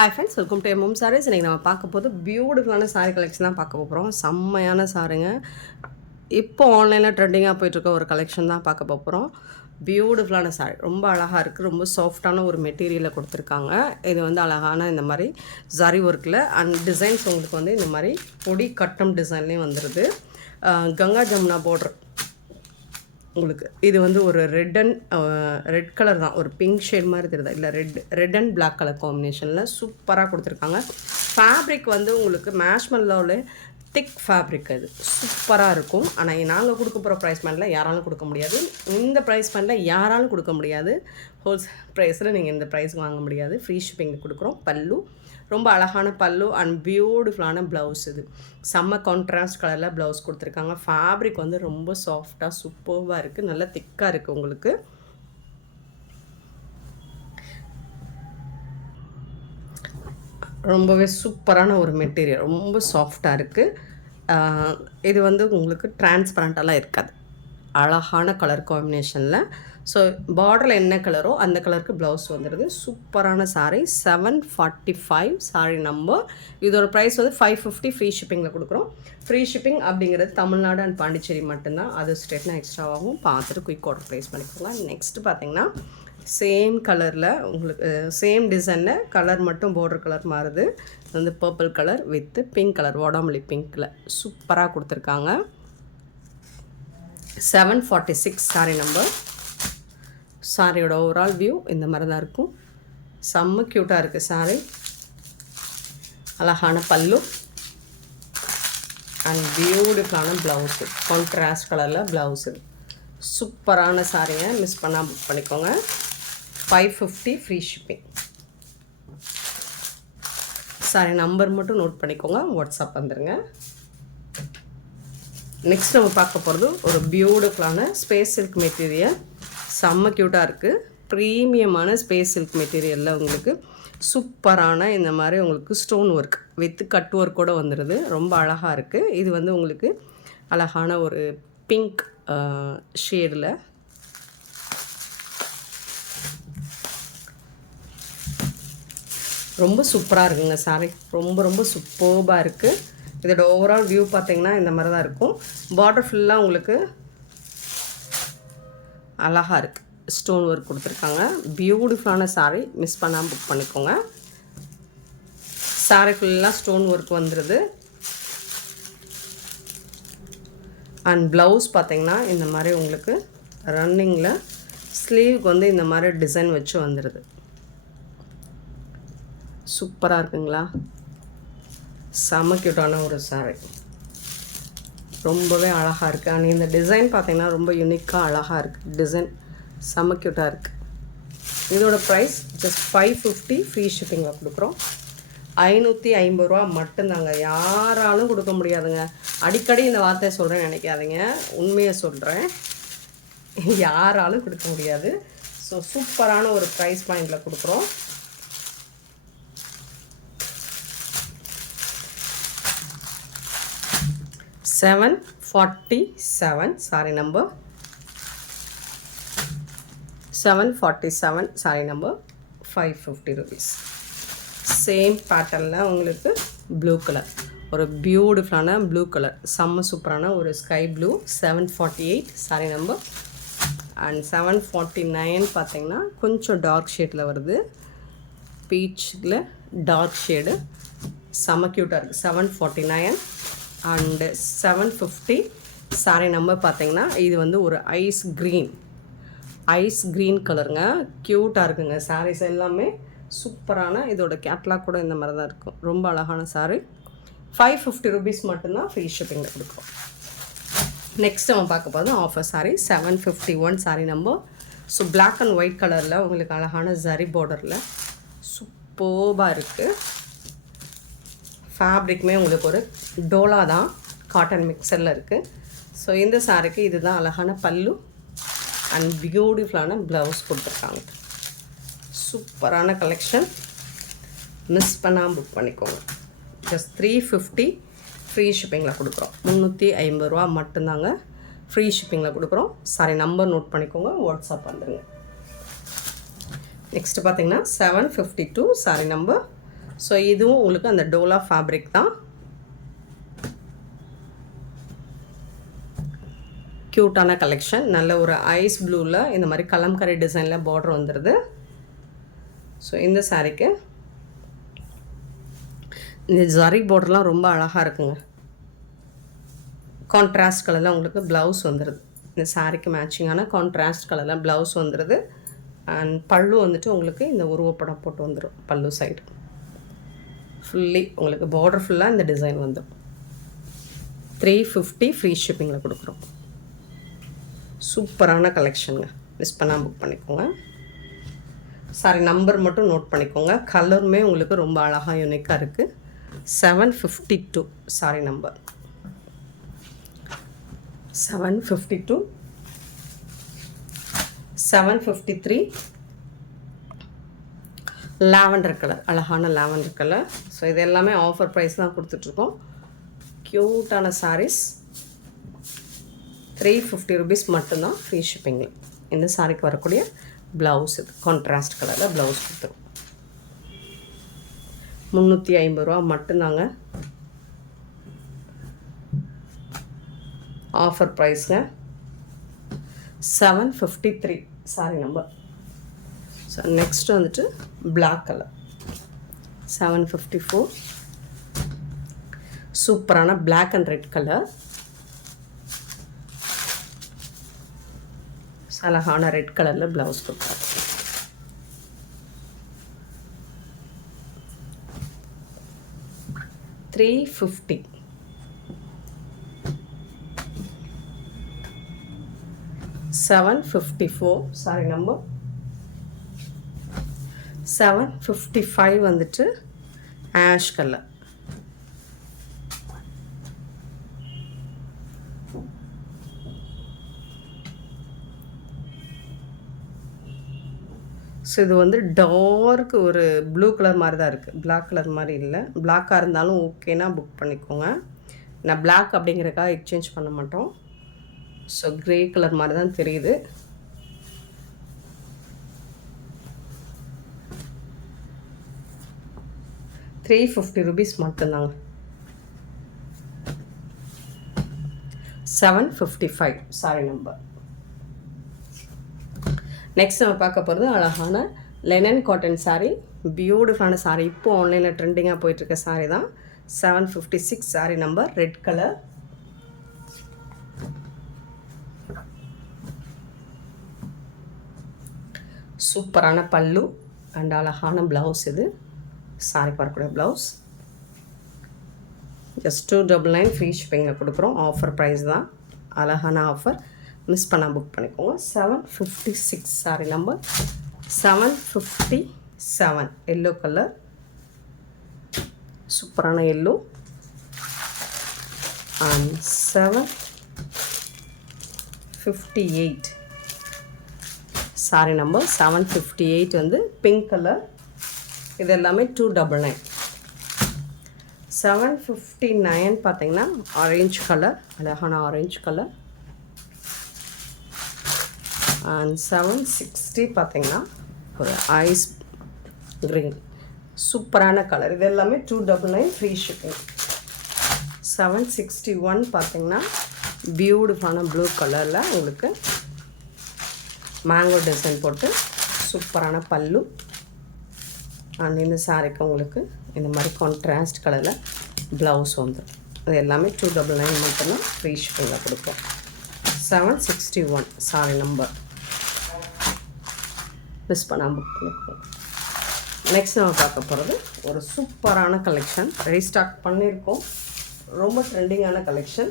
Hi friends, welcome to MM saris. இன்றைக்கி நம்ம பார்க்க போது பியூட்டிஃபுல்லான சாரீ கலெக்ஷன் தான் பார்க்க போகிறோம். செம்மையான சாரிங்க. இப்போ ஆன்லைனில் ட்ரெண்டிங்காக போயிட்டுருக்க ஒரு கலெக்ஷன் தான் பார்க்க போகிறோம். பியூட்டிஃபுல்லான சாரீ, ரொம்ப அழகாக இருக்குது. ரொம்ப சாஃப்டான ஒரு மெட்டீரியலில் கொடுத்துருக்காங்க. இது வந்து அழகான இந்த மாதிரி ஜரி ஒர்க்கில் அண்ட் டிசைன்ஸ் உங்களுக்கு வந்து இந்த மாதிரி பொடி கட்டம் டிசைன்லேயும் வந்துடுது. கங்கா ஜமுனா பார்டர் உங்களுக்கு இது வந்து ஒரு ரெட் கலர் தான், ஒரு பிங்க் ஷேட் மாதிரி தெரியுதா, இல்லை ரெட் அண்ட் பிளாக் கலர் காம்பினேஷனில் சூப்பராக கொடுத்துருக்காங்க. ஃபேப்ரிக் வந்து உங்களுக்கு மேஷ்மெல்லோவில் திக் ஃபேப்ரிக், அது சூப்பராக இருக்கும். ஆனால் நாங்கள் கொடுக்க போகிற ப்ரைஸ் பாயிண்டில் யாராலும் கொடுக்க முடியாது. இந்த ப்ரைஸ் பாயிண்டில் யாராலும் கொடுக்க முடியாது. ஹோல்சேல் ப்ரைஸில் நீங்கள் இந்த ப்ரைஸ்க்கு வாங்க முடியாது. ஃப்ரீ ஷிப்பிங் கொடுக்குறோம். பல்லு ரொம்ப அழகான பல்லு அண்ட் பியூட்டிஃபுல்லான ப்ளவுஸ். இது செம்ம கான்ட்ராஸ்ட் கலரில் ப்ளவுஸ் கொடுத்துருக்காங்க. ஃபேப்ரிக் வந்து ரொம்ப சாஃப்டாக சூப்பர்வாக இருக்குது. நல்லா திக்காக இருக்குது. உங்களுக்கு ரொம்பவே சூப்பரான ஒரு மெட்டீரியல், ரொம்ப சாஃப்டாக இருக்குது. இது வந்து உங்களுக்கு டிரான்ஸ்பரண்ட்டெல்லாம் இருக்காது. அழகான கலர் காம்பினேஷனில். ஸோ பார்டரில் என்ன கலரோ அந்த கலருக்கு ப்ளவுஸ் வந்துடுது. சூப்பரான சாரீ. 745 சாரீ நம்பர். இதோட ப்ரைஸ் வந்து 550 ஃப்ரீ ஷிப்பிங்கில் கொடுக்குறோம். ஃப்ரீ ஷிப்பிங் அப்படிங்கிறது தமிழ்நாடு அண்ட் பாண்டிச்சேரி மட்டும்தான். அது ஸ்டேட்னா எக்ஸ்ட்ராவாகவும் பார்த்துட்டு குயிக் ஆர்டர் ப்ரைஸ் பண்ணிக்கலாம். நெக்ஸ்ட்டு பார்த்திங்கன்னா சேம் கலரில் உங்களுக்கு சேம் டிசைனில் கலர் மட்டும் பார்டர் கலர் மாறுது. இது வந்து purple colour with pink colour, வாடாமல்லி பிங்க்கில் சூப்பராக கொடுத்துருக்காங்க. 746 சாரீ நம்பர். சாரியோட ஓவரால் வியூ இந்த மாதிரி தான் இருக்கும். செம்ம க்யூட்டாக இருக்குது சாரீ. அழகான பல்லு அண்ட் பியூட்டிஃபுல்லான ப்ளவுஸு, கான்ட்ராஸ்ட் கலரில் ப்ளவுஸு. சூப்பரான சாரீங்க, மிஸ் பண்ணால் புக் பண்ணிக்கோங்க. 550 ஃப்ரீ ஷிப்பிங். சாரி நம்பர் மட்டும் நோட் பண்ணிக்கோங்க, வாட்ஸ்அப் வந்துடுங்க. நெக்ஸ்ட் நம்ம பார்க்க போகிறது ஒரு பியூட்டிஃபுல்லான ஸ்பேஸ் சில்க் மெட்டீரியல். செம்ம க்யூட்டாக இருக்குது. ப்ரீமியமான ஸ்பேஸ் சில்க் மெட்டீரியலில் உங்களுக்கு சூப்பரான இந்த மாதிரி உங்களுக்கு ஸ்டோன் ஒர்க் வித் கட் ஒர்க்கோடு வந்துடுது. ரொம்ப அழகாக இருக்குது. இது வந்து உங்களுக்கு அழகான ஒரு பிங்க் ஷேடில் ரொம்ப சூப்பராக இருக்குங்க சாரி. ரொம்ப சூப்பர்பாக இருக்குது. இதோட ஓவரால் வியூ பார்த்திங்கன்னா இந்த மாதிரி தான் இருக்கும். பார்டர் ஃபுல்லாக உங்களுக்கு அழகாக இருக்குது. ஸ்டோன் ஒர்க் கொடுத்துருக்காங்க. பியூட்டிஃபுல்லான சாரீ, மிஸ் பண்ணாமல் புக் பண்ணிக்கோங்க. சாரீ ஃபுல்லாக ஸ்டோன் ஒர்க் வந்துடுது. அண்ட் ப்ளவுஸ் பார்த்திங்கன்னா இந்த மாதிரி உங்களுக்கு ரன்னிங்கில் ஸ்லீவுக்கு வந்து இந்த மாதிரி டிசைன் வச்சு வந்துடுது. சூப்பராக இருக்குங்களா? செம்ம க்யூட்டான ஒரு சாரீ, ரொம்பவே அழகாக இருக்குது. அண்ட் இந்த டிசைன் பார்த்திங்கன்னா ரொம்ப யூனிக்காக அழகாக இருக்குது. டிசைன் செம்ம க்யூட்டாக இருக்குது. இதோட ப்ரைஸ் ஜஸ்ட் 550 ஃப்ரீ ஷிப்பிங்கில் கொடுக்குறோம். 550 ரூபா மட்டும்தாங்க. யாராலும் கொடுக்க முடியாதுங்க. அடிக்கடி இந்த வார்த்தையை சொல்கிறேன்னு நினைக்காதீங்க, உண்மையை சொல்கிறேன். யாராலும் கொடுக்க முடியாது. ஸோ சூப்பரான ஒரு ப்ரைஸ் பாயிண்டில் கொடுக்குறோம். $747 sorry number. 747 sorry number. 550 rupees. Same பேட்டர்னில் உங்களுக்கு ப்ளூ கலர், ஒரு பியூட்டிஃபுல்லான ப்ளூ கலர், செம்ம சூப்பரான ஒரு sky blue. 748 sorry number. And 749 பார்த்திங்கன்னா கொஞ்சம் டார்க் ஷேடில் வருது. பீச்சில் டார்க் ஷேடு, செம்ம க்யூட்டாக இருக்குது. 749 அண்டு 750 சாரீ நம்பர். பார்த்திங்கன்னா இது வந்து ஒரு ஐஸ் க்ரீன் கலருங்க. க்யூட்டாக இருக்குங்க. சாரீஸ் எல்லாமே சூப்பரான. இதோட கேட்லாக் கூட இந்த மாதிரி தான் இருக்கும். ரொம்ப அழகான சாரீ. 550 rupees மட்டும்தான் ஃப்ரீ ஷிப்பிங்கில் கொடுக்குறோம். நெக்ஸ்ட் நம்ம பார்க்க போது offer sari. 751 sari number. So black and white கலரில் உங்களுக்கு அழகான ஜரி பார்டரில் சூப்பர்பாக இருக்குது. ஃபேப்ரிக்குமே உங்களுக்கு ஒரு டோலா தான், காட்டன் மிக்சரில் இருக்குது. ஸோ இந்த சாரிக்கு இதுதான் அழகான பல்லு அண்ட் பியூட்டிஃபுல்லான ப்ளவுஸ் கொடுத்துருக்காங்க. சூப்பரான கலெக்ஷன், மிஸ் பண்ணாமல் புக் பண்ணிக்கோங்க. ஜஸ்ட் 350 ஃப்ரீ ஷிப்பிங்கில் கொடுக்குறோம். 350 ரூபா மட்டும்தாங்க ஃப்ரீ ஷிப்பிங்கில் கொடுக்குறோம். சாரி நம்பர் நோட் பண்ணிக்கோங்க, வாட்ஸ்அப் வந்துடுங்க. நெக்ஸ்ட்டு பார்த்திங்கன்னா 752 சாரி நம்பர். ஸோ இதுவும் உங்களுக்கு அந்த டோலா ஃபேப்ரிக் தான். க்யூட்டான கலெக்ஷன். நல்ல ஒரு ஐஸ் ப்ளூவில் இந்த மாதிரி கலம்கரி டிசைனில் பார்டர் வந்துடுது. ஸோ இந்த சாரீக்கு இந்த ஜரி பார்டர்லாம் ரொம்ப அழகாக இருக்குங்க. கான்ட்ராஸ்ட் கலரில் உங்களுக்கு ப்ளவுஸ் வந்துடுது. இந்த சாரீக்கு மேட்சிங்கான கான்ட்ராஸ்ட் கலரில் ப்ளவுஸ் வந்துடுது. அண்ட் பல்லு வந்துட்டு உங்களுக்கு இந்த உருவப்படம் போட்டு வந்துடும். பல்லு சைடு ஃபுல்லி உங்களுக்கு பார்டர் ஃபுல்லாக இந்த டிசைன் வந்துடும். 350 ஃப்ரீ ஷிப்பிங்கில் கொடுக்குறோம். சூப்பரான கலெக்ஷனுங்க. மிஸ் பண்ணால் புக் பண்ணிக்கோங்க. சாரி நம்பர் மட்டும் நோட் பண்ணிக்கோங்க. கலருமே உங்களுக்கு ரொம்ப அழகாக யூனிக்காக இருக்குது. 752 சாரி நம்பர் 752, 753. லாவெண்டர் கலர், அழகான லாவெண்டர் கலர். ஸோ இது எல்லாமே ஆஃபர் ப்ரைஸ் தான் கொடுத்துட்ருக்கோம். க்யூட்டான சாரீஸ் 350 ருபீஸ் மட்டும்தான் ஃப்ரீ ஷிப்பிங்கில். இந்த சாரிக்கு வரக்கூடிய ப்ளவுஸ் இது கான்ட்ராஸ்ட் கலரில் ப்ளவுஸ் கொடுத்துரும். 350 ரூபா மட்டும்தாங்க ஆஃபர் ப்ரைஸுங்க. 753 சாரி நம்பர். ஸோ நெக்ஸ்ட்டு வந்துட்டு பிளாக் கலர் 754. சூப்பரான பிளாக் அண்ட் ரெட் கலர். அழகான ரெட் கலரில் ப்ளவுஸ் கொடுத்தாரு. $350. 754 சாரி நம்பர். 755 வந்துட்டு ஆஷ் கலர். ஸோ இது வந்து டார்க் ஒரு ப்ளூ கலர் மாதிரி தான் இருக்குது. பிளாக் கலர் மாதிரி இல்லை. பிளாக்காக இருந்தாலும் ஓகேனா புக் பண்ணிக்கோங்க. நான் பிளாக் அப்படிங்கிறக்காக எக்ஸ்சேஞ்ச் பண்ண மாட்டோம். ஸோ க்ரே கலர் மாதிரி தான் தெரியுது. ₹350 மட்டும்தாங்க. 755 சாரி நம்பர். நெக்ஸ்ட் நம்ம பார்க்க போகிறது அழகான லெனன் காட்டன் சாரீ. பியூட்டிஃபுல்லான சாரீ. இப்போ ஆன்லைனில் ட்ரெண்டிங்காக போயிட்டுருக்க சாரீ தான். 756 சாரீ நம்பர். Red colour. சூப்பரான பல்லு அண்ட் அழகான ப்ளவுஸ். இது சாரிக்கு வரக்கூடிய ப்ளவுஸ். ஜஸ்ட் 299 ஃப்ரீ ஷிப்பிங்கில் கொடுக்குறோம். ஆஃபர் ப்ரைஸ் தான். அழகான ஆஃபர். மிஸ் பண்ணால் புக் பண்ணிக்கோங்க. 756 சாரி நம்பர். 757 yellow colour. சூப்பரான எல்லோ. And 758 sorry number. 758 வந்து பிங்க் கலர். இது எல்லாமே 299. 759 பார்த்தீங்கன்னா ஆரஞ்ச் கலர், அழகான ஆரஞ்ச் கலர். அண்ட் 760 பார்த்தீங்கன்னா ஒரு ஐஸ் க்ரீன், சூப்பரான கலர். இது எல்லாமே 299 ஃப்ரீ ஷிப்பிங். 761 பார்த்தீங்கன்னா பியூட்டிஃபுல்லான ப்ளூ கலரில் உங்களுக்கு மேங்கோ டிசைன் போட்டு சூப்பரான பல்லு. அண்ட் இந்த சாரிக்கு உங்களுக்கு இந்த மாதிரி கான்ட்ராஸ்ட் கலரில் ப்ளவுஸ் வந்துடும். அது எல்லாமே 299 மட்டும்தான் ஃப்ரீ ஷிப்பிங்கில் கொடுப்போம். 761 சாரி நம்பர். மிஸ் பண்ணாமல் புக் பண்ணிப்போம். நெக்ஸ்ட் நம்ம பார்க்க போகிறது ஒரு சூப்பரான கலெக்ஷன். ரீஸ்டாக் பண்ணியிருக்கோம். ரொம்ப ட்ரெண்டிங்கான கலெக்ஷன்.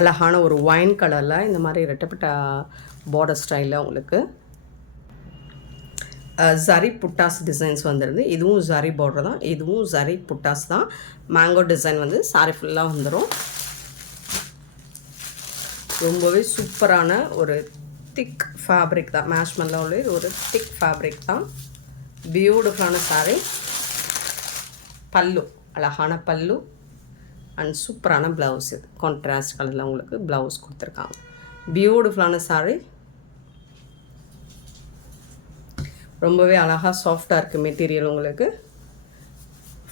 அழகான ஒரு ஒயின் கலரில் இந்த மாதிரி ரெட்டப்பட்ட பார்டர் ஸ்டைலில் உங்களுக்கு ஜரி புட்டாஸ் டிசைன்ஸ் வந்துடுது. இதுவும் ஜரி பார்டர் தான். இதுவும் ஜரி புட்டாஸ் தான். மேங்கோ டிசைன் வந்து சாரி ஃபுல்லாக வந்துடும். ரொம்பவே சூப்பரான ஒரு திக் ஃபேப்ரிக் தான். மேஷ்மெல்லாம் உள்ள ஒரு திக் ஃபேப்ரிக் தான். பியூட்டிஃபுல்லான சாரி. பல்லு, அழகான பல்லு அண்ட் சூப்பரான ப்ளவுஸ். இது கான்ட்ராஸ்ட் கலரில் உங்களுக்கு ப்ளவுஸ் கொடுத்துருக்காங்க. பியூட்டிஃபுல்லான சாரி. ரொம்பவே அழகாக சாஃப்டாக இருக்குது மெட்டீரியல் உங்களுக்கு.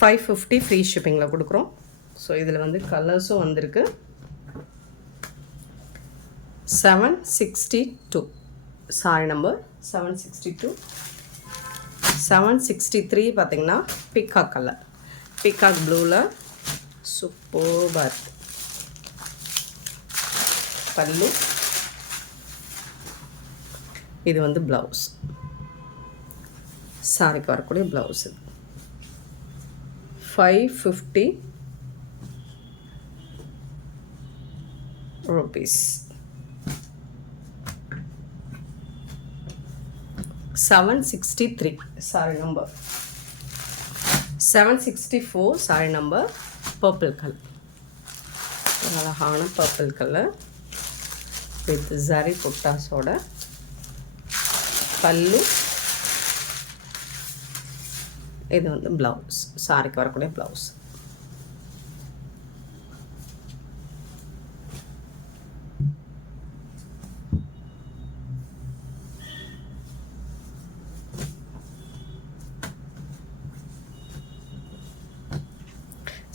550 ஃப்ரீ ஷிப்பிங்கில் கொடுக்குறோம். ஸோ இதில் வந்து கலர்ஸும் வந்திருக்கு. 762 சாரி நம்பர் 762. 763 பார்த்திங்கன்னா பிக்காக் கலர், பிக்காக் ப்ளூவில் சூப்பராக இருக்குது. பல்லு, இது வந்து ப்ளவுஸ், சாரிக்கு வரக்கூடிய ப்ளவுஸ். இது 550 rupees. 763 sorry number. 764 sorry number purple colour, அழகான பர்பிள் கலர் வித் ஜரி புட்டாஸோட. பல்லு, இது வந்து ப்ளவுஸ், சாரிக்கு வரக்கூடிய blouse.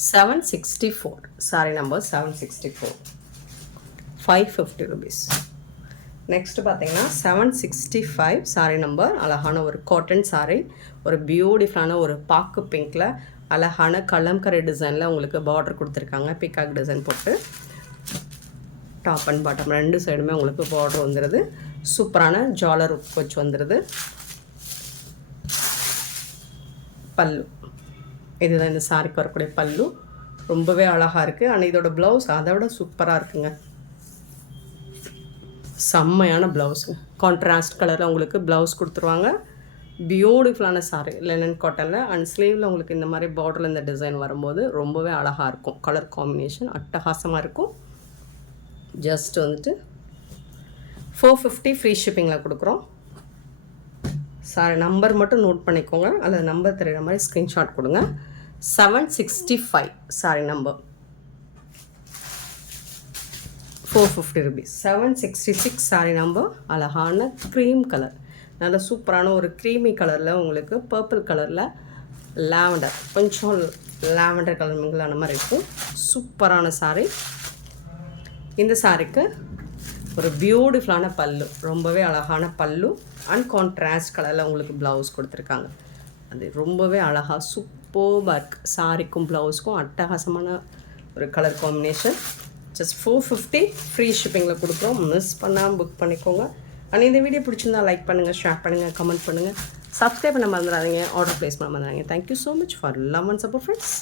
$764 sorry number 764, 550 rupees. Next பார்த்தீங்கன்னா 765 சாரி நம்பர். அழகான ஒரு காட்டன் சாரி, ஒரு பியூட்டிஃபுல்லான ஒரு பாக்கு பிங்க்கில் அழகான கலம்கரை டிசைனில் உங்களுக்கு பார்டர் கொடுத்துருக்காங்க. பிக்காக் டிசைன் போட்டு டாப் அண்ட் பாட்டம் 2 சைடுமே உங்களுக்கு பார்டர் வந்துடுது. சூப்பரான ஜாலர் வச்சு வந்துடுது. பல்லு, இதுதான் இந்த சாரிக்கு வரக்கூடிய பல்லு. ரொம்பவே அழகாக இருக்குது. ஆனால் இதோட ப்ளவுஸ் அதை விட சூப்பராக இருக்குங்க. செம்மையான ப்ளவுஸு, கான்ட்ராஸ்ட் கலரில் உங்களுக்கு ப்ளவுஸ் கொடுத்துருவாங்க. பியூட்டிஃபுல்லான சாரி, லெனன் காட்டனில். அண்ட் ஸ்லீவில் உங்களுக்கு இந்த மாதிரி பார்டரில் இந்த டிசைன் வரும்போது ரொம்பவே அழகாக இருக்கும். கலர் காம்பினேஷன் அட்டகாசமாக இருக்கும். ஜஸ்ட் வந்துட்டு 450 ஃப்ரீ ஷிப்பிங்கில் கொடுக்குறோம். சாரி நம்பர் மட்டும் நோட் பண்ணிக்கோங்க, அல்லது நம்பர் தெரிகிற மாதிரி ஸ்க்ரீன்ஷாட் கொடுங்க. 765 sorry number, 450 rupees. 766 sorry number. அழகான க்ரீம் கலர், நல்ல சூப்பரான ஒரு க்ரீமி கலரில் உங்களுக்கு பர்பிள் கலரில் லாவெண்டர், கொஞ்சம் லாவெண்டர் கலர் மிங்கலான மாதிரி இருக்கும். சூப்பரான சாரி. இந்த சாரிக்கு ஒரு பியூட்டிஃபுல்லான பல்லு, ரொம்பவே அழகான பல்லு. அண்ட் கான்ட்ராஸ்ட் கலரில் உங்களுக்கு ப்ளவுஸ் கொடுத்துருக்காங்க. அது ரொம்பவே அழகாக சூப்பராக இருக்குது. சாரிக்கும் ப்ளவுஸ்க்கும் அட்டகாசமான ஒரு கலர் காம்பினேஷன். ஜஸ்ட் 450 ஃப்ரீ ஷிப்பிங்கில் கொடுக்குறோம். மிஸ் பண்ணாமல் புக் பண்ணிக்கோங்க. அண்ட் இந்த வீடியோ பிடிச்சிருந்தா லைக் பண்ணுங்கள், ஷேர் பண்ணுங்கள், கமெண்ட் பண்ணுங்கள், சப்ஸ்கிரைப் பண்ண மறந்துடாதீங்க, ஆர்டர் ப்ளேஸ் பண்ண மறந்துடாதீங்க. Thank you so much for love and support friends.